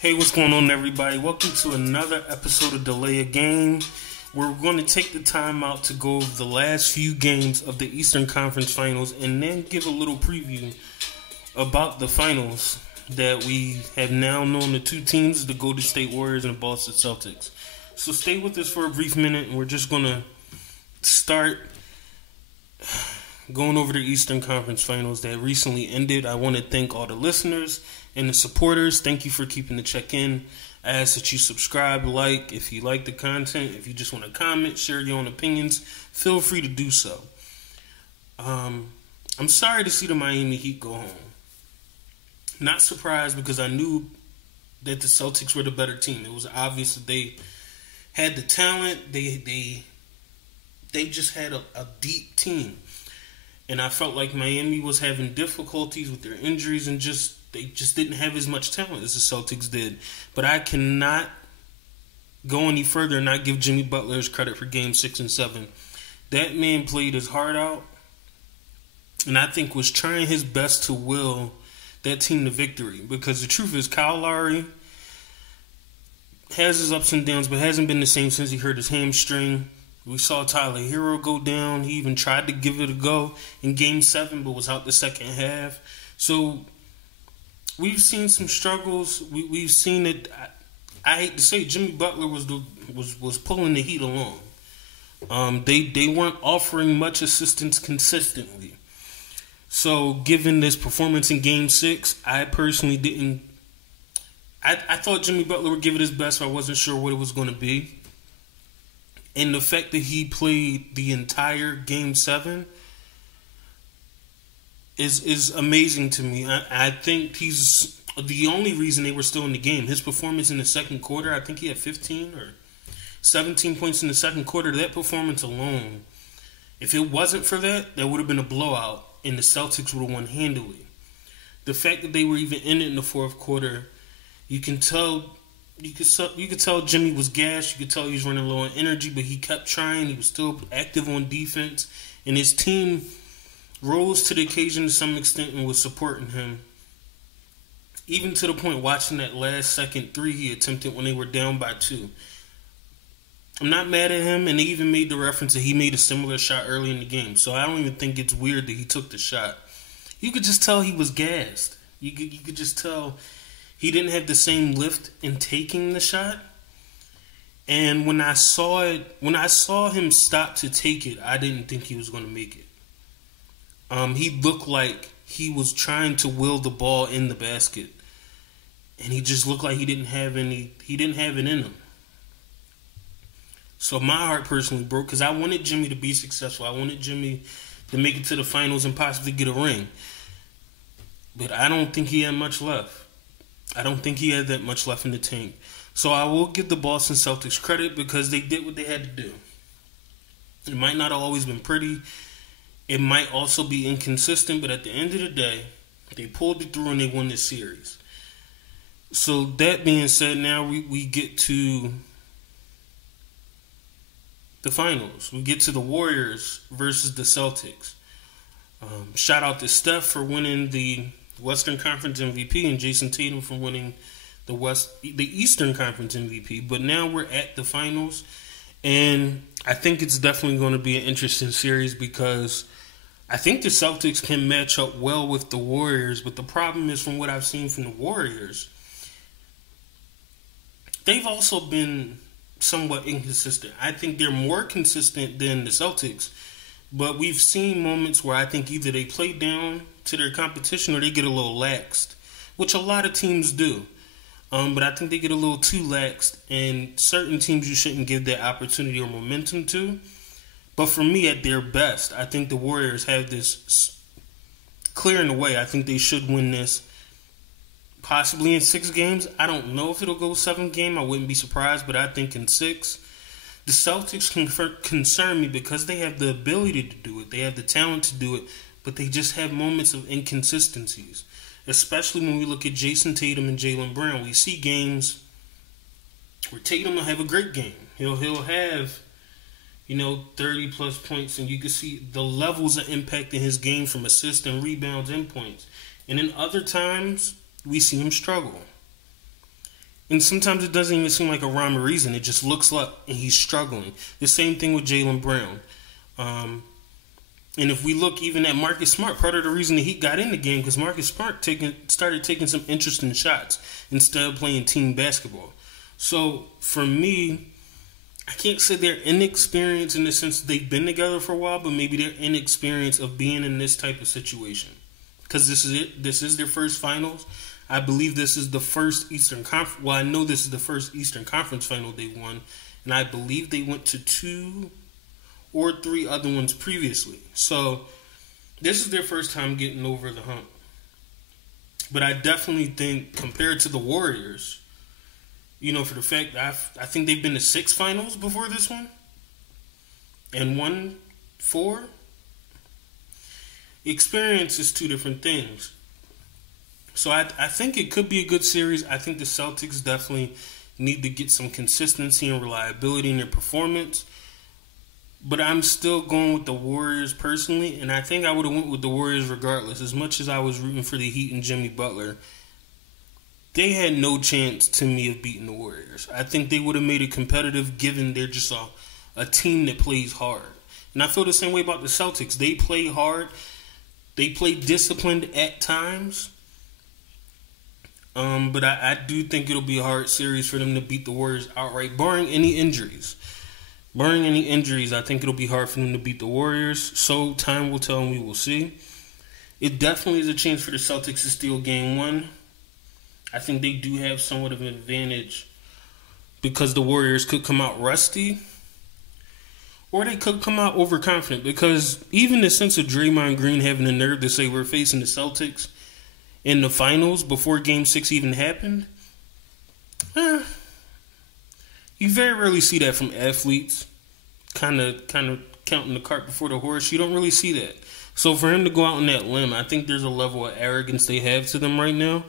Hey, what's going on, everybody? Welcome to another episode of Delay a Game. We're going to take the time out to go over the last few games of the Eastern Conference Finals and then give a little preview about the finals that we have now known the two teams, the Golden State Warriors and the Boston Celtics. So stay with us for a brief minute, and we're just going to start going over the Eastern Conference Finals that recently ended. I want to thank all the listeners and the supporters. Thank you for keeping the check-in. I ask that you subscribe, like, if you like the content. If you just want to comment, share your own opinions, feel free to do so. I'm sorry to see the Miami Heat go home. Not surprised, because I knew that the Celtics were the better team. It was obvious that they had the talent. They just had a deep team. And I felt like Miami was having difficulties with their injuries and they just didn't have as much talent as the Celtics did. But I cannot go any further and not give Jimmy Butler his credit for Game 6 and 7. That man played his heart out, and I think was trying his best to will that team to victory. Because the truth is, Kyle Lowry has his ups and downs, but hasn't been the same since he hurt his hamstring. We saw Tyler Hero go down. He even tried to give it a go in Game 7, but was out the second half. So we've seen some struggles. We've seen it. I hate to say, Jimmy Butler was pulling the Heat along. They weren't offering much assistance consistently. So given this performance in Game 6, I personally didn't. I thought Jimmy Butler would give it his best. I wasn't sure what it was going to be. And the fact that he played the entire Game 7 is amazing to me. I think he's the only reason they were still in the game. His performance in the second quarter, I think he had 15 or 17 points in the second quarter. That performance alone, if it wasn't for that, that would have been a blowout, and the Celtics would have won handily. The fact that they were even in it in the fourth quarter, you could tell Jimmy was gassed. You could tell he was running low on energy, but he kept trying. He was still active on defense, and his team rose to the occasion to some extent and was supporting him. Even to the point, watching that last second three he attempted when they were down by 2. I'm not mad at him, and they even made the reference that he made a similar shot early in the game. So I don't even think it's weird that he took the shot. You could just tell he was gassed. You could just tell he didn't have the same lift in taking the shot. And when I saw him stop to take it, I didn't think he was going to make it. He looked like he was trying to will the ball in the basket, and he just looked like he didn't have it in him. So my heart personally broke, because I wanted Jimmy to be successful. I wanted Jimmy to make it to the finals and possibly get a ring. But I don't think he had much left. I don't think he had that much left in the tank. So I will give the Boston Celtics credit, because they did what they had to do. It might not have always been pretty. It might also be inconsistent, but at the end of the day, they pulled it through and they won this series. So that being said, now we get to the finals. We get to the Warriors versus the Celtics. Shout out to Steph for winning the Western Conference MVP and Jason Tatum for winning the Eastern Conference MVP. But now we're at the finals, and I think it's definitely going to be an interesting series, because I think the Celtics can match up well with the Warriors. But the problem is, from what I've seen from the Warriors, they've also been somewhat inconsistent. I think they're more consistent than the Celtics, but we've seen moments where I think either they play down to their competition or they get a little laxed, which a lot of teams do. But I think they get a little too laxed, and certain teams you shouldn't give that opportunity or momentum to. But for me, at their best, I think the Warriors have this clear in the way. I think they should win this possibly in 6 games. I don't know if it'll go 7 games. I wouldn't be surprised, but I think in 6. The Celtics concern me because they have the ability to do it. They have the talent to do it, but they just have moments of inconsistencies. Especially when we look at Jason Tatum and Jaylen Brown. We see games where Tatum will have a great game. He'll have 30-plus points, and you can see the levels of impact in his game from assists and rebounds and points. And then other times, we see him struggle. And sometimes it doesn't even seem like a rhyme or reason. It just looks like and he's struggling. The same thing with Jaylen Brown. And if we look even at Marcus Smart, part of the reason the Heat got in the game because Marcus Smart started taking some interesting shots instead of playing team basketball. So for me, I can't say they're inexperienced in the sense they've been together for a while, but maybe they're inexperienced of being in this type of situation. Because this is it. This is their first finals. I believe this is the first Eastern Conference. Well, I know this is the first Eastern Conference final they won, and I believe they went to 2 or 3 other ones previously. So this is their first time getting over the hump. But I definitely think compared to the Warriors, for the fact that I think they've been to 6 finals before this one and won 4. Experience is 2 different things. So I think it could be a good series. I think the Celtics definitely need to get some consistency and reliability in their performance. But I'm still going with the Warriors personally, and I think I would have went with the Warriors regardless. As much as I was rooting for the Heat and Jimmy Butler, they had no chance to me of beating the Warriors. I think they would have made it competitive given they're just a team that plays hard. And I feel the same way about the Celtics. They play hard. They play disciplined at times. But I do think it'll be a hard series for them to beat the Warriors outright, barring any injuries. I think it'll be hard for them to beat the Warriors. So time will tell and we will see. It definitely is a chance for the Celtics to steal Game 1. I think they do have somewhat of an advantage because the Warriors could come out rusty or they could come out overconfident because even the sense of Draymond Green having the nerve to say we're facing the Celtics in the finals before Game 6 even happened, you very rarely see that from athletes. Kind of counting the cart before the horse. You don't really see that. So for him to go out on that limb, I think there's a level of arrogance they have to them right now.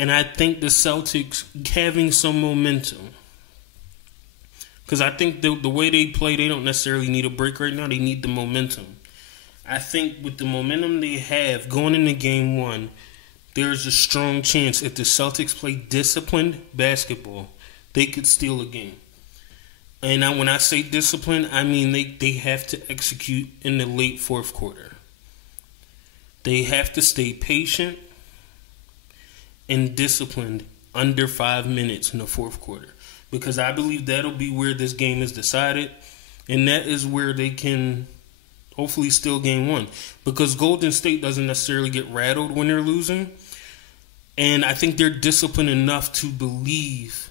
And I think the Celtics having some momentum. Because I think the way they play, they don't necessarily need a break right now. They need the momentum. I think with the momentum they have going into Game 1, there's a strong chance if the Celtics play disciplined basketball, they could steal a game. And now when I say discipline, I mean they have to execute in the late fourth quarter. They have to stay patient and disciplined under 5 minutes in the fourth quarter. Because I believe that'll be where this game is decided. And that is where they can hopefully steal Game 1. Because Golden State doesn't necessarily get rattled when they're losing. And I think they're disciplined enough to believe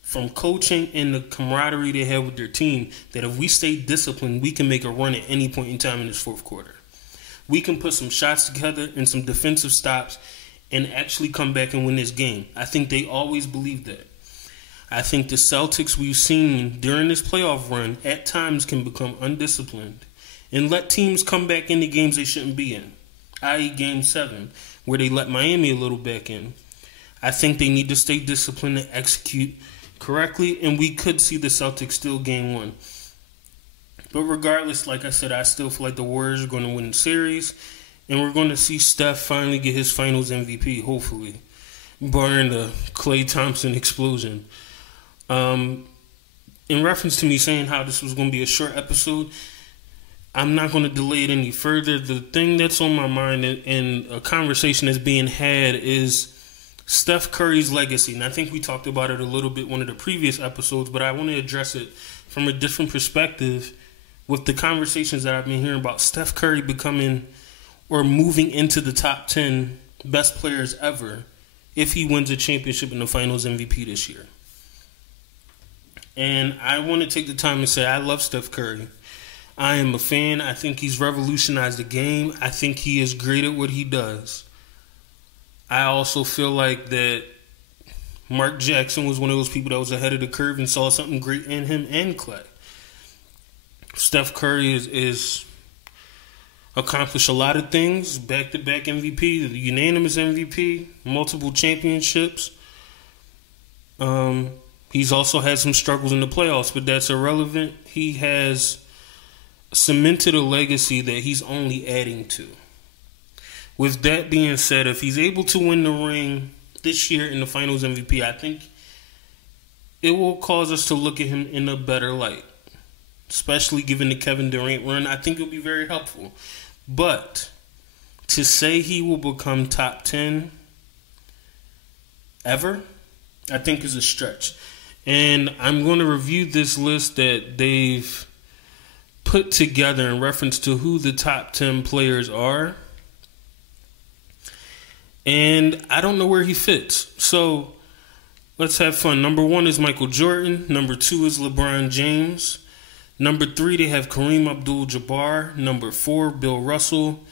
from coaching and the camaraderie they have with their team that if we stay disciplined, we can make a run at any point in time in this fourth quarter. We can put some shots together and some defensive stops and actually come back and win this game. I think they always believe that. I think the Celtics we've seen during this playoff run at times can become undisciplined and let teams come back into games they shouldn't be in, i.e. Game 7, where they let Miami a little back in. I think they need to stay disciplined and execute correctly, and we could see the Celtics steal Game 1. But regardless, like I said, I still feel like the Warriors are going to win the series, and we're going to see Steph finally get his finals MVP, hopefully, barring the Klay Thompson explosion. In reference to me saying how this was going to be a short episode, I'm not going to delay it any further. The thing that's on my mind and a conversation that's being had is Steph Curry's legacy. And I think we talked about it a little bit in one of the previous episodes, but I want to address it from a different perspective with the conversations that I've been hearing about Steph Curry becoming or moving into the top 10 best players ever if he wins a championship in the finals MVP this year. And I want to take the time to say I love Steph Curry. I am a fan. I think he's revolutionized the game. I think he is great at what he does. I also feel like that Mark Jackson was one of those people that was ahead of the curve and saw something great in him and Klay. Steph Curry is accomplished a lot of things. Back-to-back MVP, the unanimous MVP, multiple championships. He's also had some struggles in the playoffs, but that's irrelevant. He has cemented a legacy that he's only adding to. With that being said, if he's able to win the ring this year in the finals MVP, I think it will cause us to look at him in a better light. Especially given the Kevin Durant run, I think it'll be very helpful. But to say he will become top 10 ever, I think is a stretch. And I'm going to review this list that they've put together in reference to who the top 10 players are. And I don't know where he fits. So let's have fun. Number 1 is Michael Jordan. Number 2 is LeBron James. Number 3, they have Kareem Abdul-Jabbar. Number 4, Bill Russell.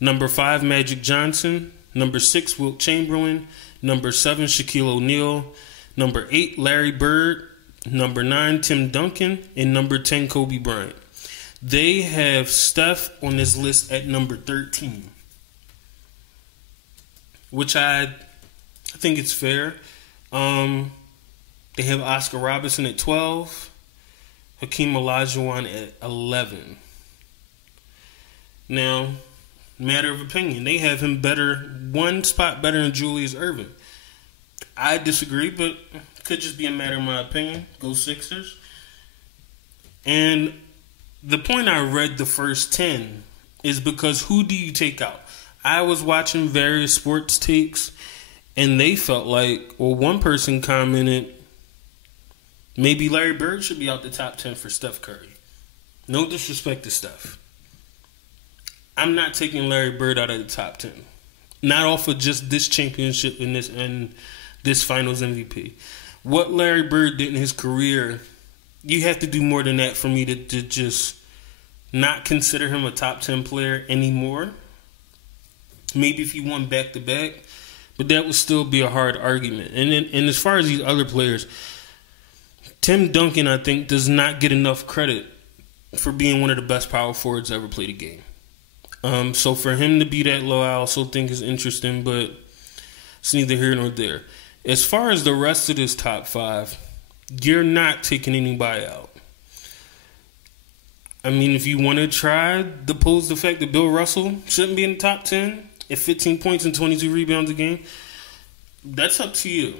Number 5, Magic Johnson. Number 6, Wilt Chamberlain. Number 7, Shaquille O'Neal. Number 8, Larry Bird. Number 9, Tim Duncan. And number 10, Kobe Bryant. They have Steph on this list at number 13. Which I think it's fair. They have Oscar Robertson at 12. Hakeem Olajuwon at 11. Now, matter of opinion. They have him one spot better than Julius Erving. I disagree, but it could just be a matter of my opinion. Go Sixers. And the point I read the first 10 is because who do you take out? I was watching various sports takes, and they felt like, well, one person commented, maybe Larry Bird should be out the top 10 for Steph Curry. No disrespect to Steph. I'm not taking Larry Bird out of the top 10. Not off of just this championship and this finals MVP. What Larry Bird did in his career, you have to do more than that for me to just not consider him a top 10 player anymore. Maybe if he won back-to-back, but that would still be a hard argument. And as far as these other players, Tim Duncan, I think, does not get enough credit for being one of the best power forwards ever played a game. So for him to be that low, I also think is interesting, but it's neither here nor there. As far as the rest of this top 5, you're not taking anybody out. I mean, if you want to try to pose the fact that Bill Russell shouldn't be in the top 10 at 15 points and 22 rebounds a game, that's up to you.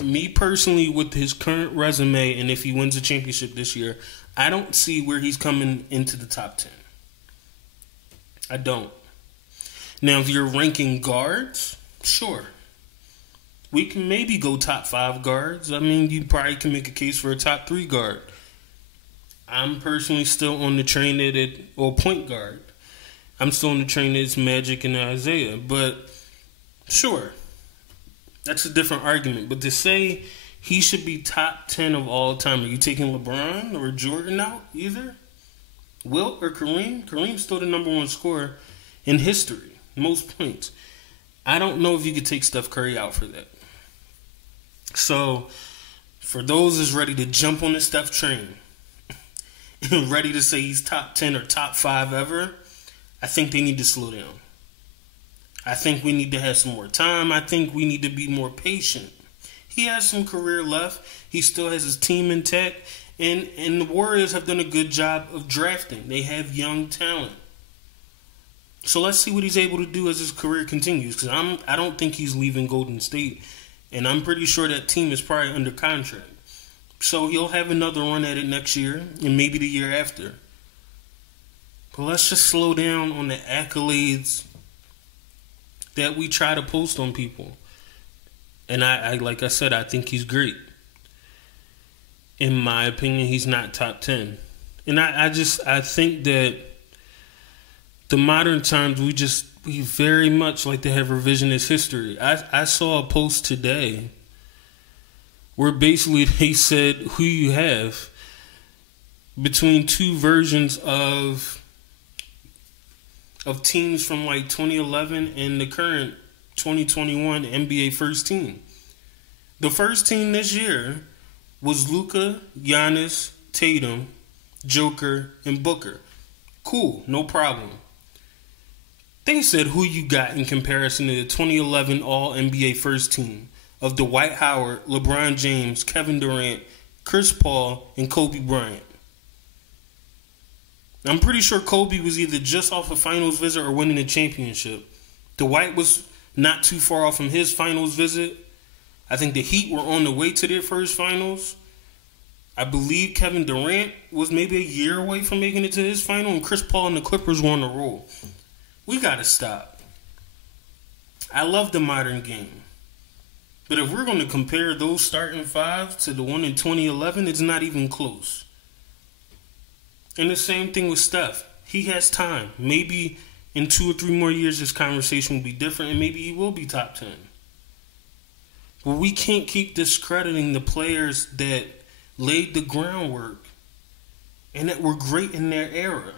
Me personally, with his current resume, and if he wins a championship this year, I don't see where he's coming into the top 10. I don't. Now, if you're ranking guards, sure. We can maybe go top 5 guards. I mean, you probably can make a case for a top 3 guard. I'm personally still on the train point guard. I'm still on the train that it's Magic and Isaiah. But, sure. That's a different argument. But to say he should be top 10 of all time, are you taking LeBron or Jordan out either? Wilt or Kareem? Kareem's still the number 1 scorer in history. Most points. I don't know if you could take Steph Curry out for that. So, for those that's ready to jump on the Steph train and ready to say he's top 10 or top 5 ever, I think they need to slow down. I think we need to have some more time. I think we need to be more patient. He has some career left. He still has his team intact. And the Warriors have done a good job of drafting. They have young talent. So let's see what he's able to do as his career continues. Because I don't think he's leaving Golden State. And I'm pretty sure that team is probably under contract. So he'll have another run at it next year. And maybe the year after. But let's just slow down on the accolades that we try to post on people. And I like I said, I think he's great. In my opinion, he's not top 10. And I think that the modern times, we very much like to have revisionist history. I saw a post today where basically they said who you have between two versions of teams from like 2011 and the current 2021 NBA first team. The first team this year was Luka, Giannis, Tatum, Joker, and Booker. Cool, no problem. They said who you got in comparison to the 2011 All-NBA first team of Dwight Howard, LeBron James, Kevin Durant, Chris Paul, and Kobe Bryant. I'm pretty sure Kobe was either just off a finals visit or winning a championship. Dwight was not too far off from his finals visit. I think the Heat were on the way to their first finals. I believe Kevin Durant was maybe a year away from making it to his final, and Chris Paul and the Clippers were on the roll. We got to stop. I love the modern game. But if we're going to compare those starting five to the one in 2011, it's not even close. And the same thing with Steph. He has time. Maybe in 2 or 3 more years, this conversation will be different, and maybe he will be top 10. But we can't keep discrediting the players that laid the groundwork and that were great in their era.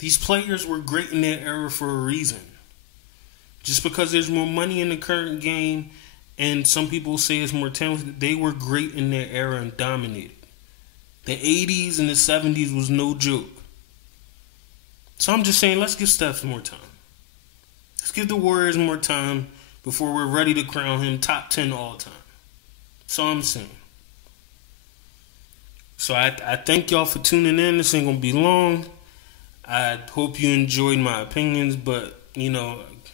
These players were great in their era for a reason. Just because there's more money in the current game and some people say it's more talented, they were great in their era and dominated. The 80s and the 70s was no joke. So I'm just saying, let's give Steph more time. Let's give the Warriors more time before we're ready to crown him top 10 all time. That's all I'm saying. So I thank y'all for tuning in. This ain't going to be long. I hope you enjoyed my opinions, but,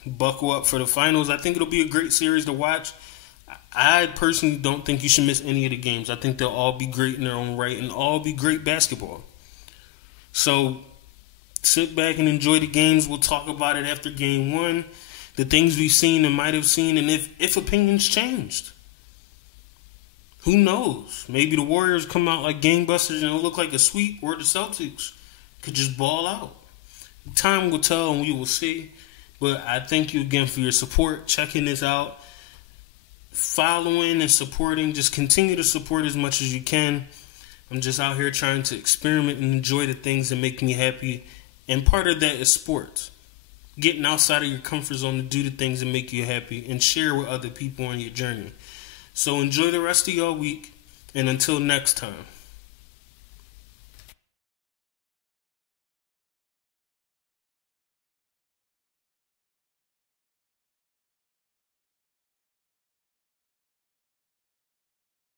buckle up for the finals. I think it'll be a great series to watch. I personally don't think you should miss any of the games. I think they'll all be great in their own right and all be great basketball. So sit back and enjoy the games. We'll talk about it after game 1. The things we've seen and might have seen, and if opinions changed. Who knows? Maybe the Warriors come out like gangbusters and it'll look like a sweep, or the Celtics could just ball out. Time will tell and we will see. But I thank you again for your support, checking this out, following and supporting. Just continue to support as much as you can. I'm just out here trying to experiment and enjoy the things that make me happy. And part of that is sports. Getting outside of your comfort zone to do the things that make you happy and share with other people on your journey. So enjoy the rest of your week. And until next time.